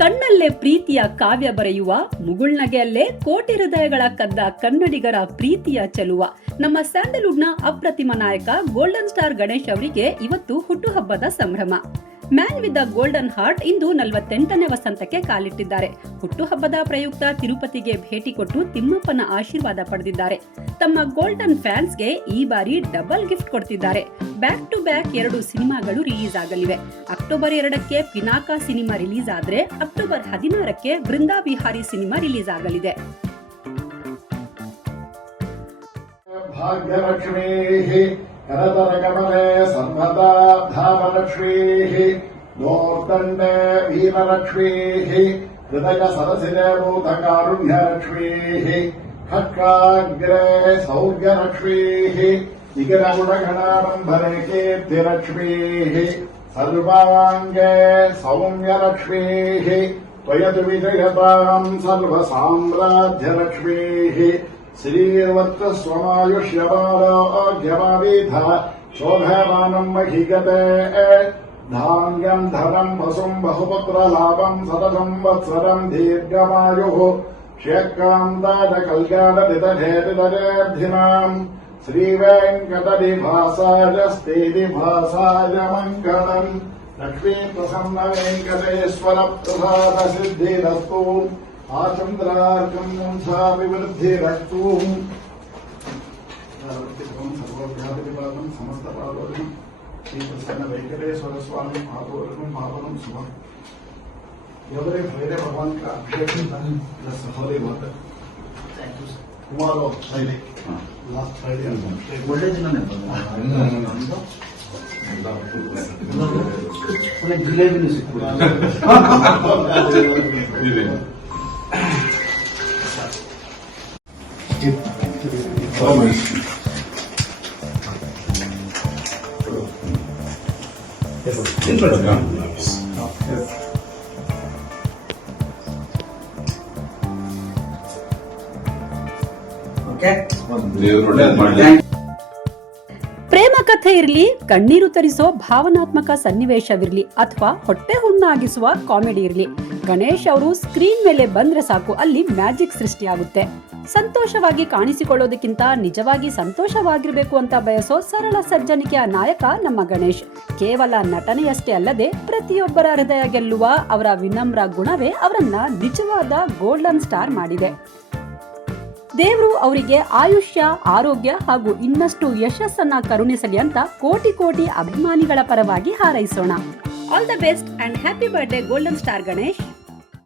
ಕಣ್ಣಲ್ಲೇ ಪ್ರೀತಿಯ ಕಾವ್ಯ ಬರೆಯುವ ಮುಗುಳ್ನಗೆಯಲ್ಲೇ ಕೋಟಿ ಹೃದಯಗಳ ಕದ್ದ ಕನ್ನಡಿಗರ ಪ್ರೀತಿಯ ಚೆಲುವ ನಮ್ಮ ಸ್ಯಾಂಡಲ್ವುಡ್ನ ಅಪ್ರತಿಮ ನಾಯಕ ಗೋಲ್ಡನ್ ಸ್ಟಾರ್ ಗಣೇಶ್ ಅವರಿಗೆ ಇವತ್ತು ಹುಟ್ಟುಹಬ್ಬದ ಸಂಭ್ರಮ. Man with the golden heart ಇಂದು 48ನೇ ವಸಂತಕ್ಕೆ ಕಾಲಿಟ್ಟಿದ್ದಾರೆ. ಹುಟ್ಟುಹಬ್ಬದ ಪ್ರಯುಕ್ತ ತಿರುಪತಿಗೆ ಭೇಟಿ ಕೊಟ್ಟು ತಿಮ್ಮಪ್ಪನ ಆಶೀರ್ವಾದ ಪಡೆದಿದ್ದಾರೆ. ತಮ್ಮ ಗೋಲ್ಡನ್ ಫ್ಯಾನ್ಸ್ಗೆ ಈ ಬಾರಿ ಡಬಲ್ ಗಿಫ್ಟ್ ಕೊಡ್ತಿದ್ದಾರೆ. ಬ್ಯಾಕ್ ಟು ಬ್ಯಾಕ್ 2 ಸಿನಿಮಾಗಳು ರಿಲೀಸ್ ಆಗಲಿವೆ. ಅಕ್ಟೋಬರ್ 2ಕ್ಕೆ ಪಿನಾಕ ಸಿನಿಮಾ ರಿಲೀಸ್ ಆದ್ರೆ ಅಕ್ಟೋಬರ್ 16ಕ್ಕೆ ಬೃಂದಾ ವಿಹಾರಿ ಸಿನಿಮಾ ರಿಲೀಸ್ ಆಗಲಿದೆ. ಕರತರಕಮಲೆ ಸರ್ವದಾ ಧಾಮಲಕ್ಷ್ಮೀಃ ನೋರ್ದಂಡೆ ವೀರಲಕ್ಷ್ಮೀಃ ಹೃದಯ ಸರಸಿರೆ ಭೂತಕಾರುಣ್ಯಲಕ್ಷ್ಮೀಃ ಖಡ್ಗಾಗ್ರೆ ಸೌರ್ಯಲಕ್ಷ್ಮೀಃ ಇಗರಗುಣಗಣಾರಂಭರೆ ಕೀರ್ತಿಲಕ್ಷ್ಮೀಃ ಸರ್ವಾಂಗೆ ಸೌಮ್ಯಲಕ್ಷ್ಮೀಃ ತ್ವಯದು ವಿಜಯತಾಂ ಸರ್ವಸಾಮ್ರಾಜ್ಯಲಕ್ಷ್ಮೀಃ ಶ್ರೀವತ್ ಸ್ವಮಾಯುಷ್ಯವಾರೋಗ್ಯಮಾವಿಧ ಶೋಭಮಾನಂ ಮಹಿಗತೆ ಧಾನ್ಯಂ ಧನಂ ವಸುಂ ಬಹುಪುತ್ರ ಲಾಭಂ ಸತಸಂವತ್ಸರಂ ದೀರ್ಘಮಾಯುಃ ಶ್ರೇಕಾಂತಾದ ಕಲ್ಯಾಣದಿತಧೇತಿತರೇರ್ಧಿನಾಂ ಶ್ರೀವೆಂಕಟನಿಭಾಸಾಜಸ್ತೇನಿಭಾಸಾಯ ಮಂಗಳಂ ಲಕ್ಷ್ಮೀ ಪ್ರಸನ್ನ ವೆಂಕಟೇಶ್ವರ ಪ್ರಸಾದ ಸಿದ್ಧಿರಸ್ತು ಆಚಂದ್ರಾರ್ಕಂ ವಂಶಾಭಿವೃದ್ಧಿರಸ್ತು ಸರ್ವವ್ಯಾಧಿವಿಭಾಗಂ ಸಮಸ್ತ ಪಾದೋರ್ಗಂ ಶ್ರೀ ಪ್ರಸನ್ನ ವೆಂಕटेश्वर स्वामी पादोर्गम पावनम शुभम. ఎవరే వేరే భగవాన్ का अभिषेक plus holy water tomorrow Friday last Friday ಒಳ್ಳೆ ದಿನನೇ ಒಳ್ಳೆ ಜಿಲೇಬಿನೂ ಸಿಕ್ಕಿದೆ. ಪ್ರೇಮ ಕಥೆ ಇರಲಿ, ಕಣ್ಣೀರು ತರಿಸೋ ಭಾವನಾತ್ಮಕ ಸನ್ನಿವೇಶವಿರಲಿ ಅಥವಾ ಹೊಟ್ಟೆ ಹುಣ್ಣಾಗಿಸುವ ಕಾಮಿಡಿ ಇರಲಿ, ಗಣೇಶ್ ಅವರು ಸ್ಕ್ರೀನ್ ಮೇಲೆ ಬಂದ್ರೆ ಸಾಕು ಅಲ್ಲಿ ಮ್ಯಾಜಿಕ್ ಸೃಷ್ಟಿಯಾಗುತ್ತೆ. ಸಂತೋಷವಾಗಿ ಕಾಣಿಸಿಕೊಳ್ಳೋದಕ್ಕಿಂತ ನಿಜವಾಗಿ ಸಂತೋಷವಾಗಿರ್ಬೇಕು ಅಂತ ಬಯಸೋ ಸರಳ ಸಜ್ಜನಿಕೆಯ ನಾಯಕ ನಮ್ಮ ಗಣೇಶ್. ಕೇವಲ ನಟನೆಯಷ್ಟೇ ಅಲ್ಲದೆ ಪ್ರತಿಯೊಬ್ಬರ ಹೃದಯ ಗೆಲ್ಲುವ ಅವರ ವಿನಮ್ರ ಗುಣವೇ ಅವರನ್ನ ನಿಜವಾದ ಗೋಲ್ಡನ್ ಸ್ಟಾರ್ ಮಾಡಿದೆ. ದೇವರು ಅವರಿಗೆ ಆಯುಷ್ಯ, ಆರೋಗ್ಯ ಹಾಗೂ ಇನ್ನಷ್ಟು ಯಶಸ್ಸನ್ನ ಕರುಣಿಸಲಿ ಅಂತ ಕೋಟಿ ಕೋಟಿ ಅಭಿಮಾನಿಗಳ ಪರವಾಗಿ ಹಾರೈಸೋಣ. All the best and happy birthday golden star Ganesh.